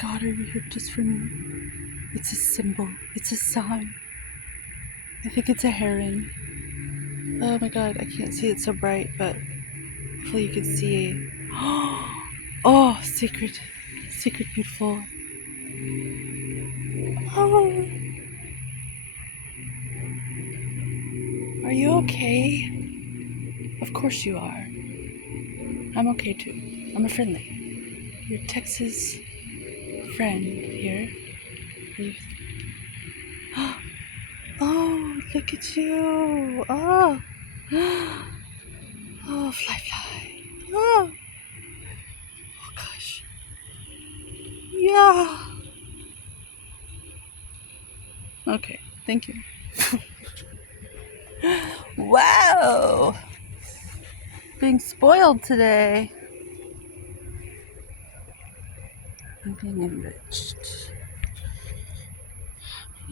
God, are you here just for me? It's a symbol. It's a sign. I think it's a heron. Oh my God, I can't see it so bright, but hopefully you can see. Oh, secret, beautiful. Oh, are you okay? Of course you are. I'm okay too. I'm a friendly. Your Texas friend here. Oh, look at you. Oh. Oh, fly. Oh, gosh. Yeah. Okay, thank you. Wow. Being spoiled today. I'm being enriched.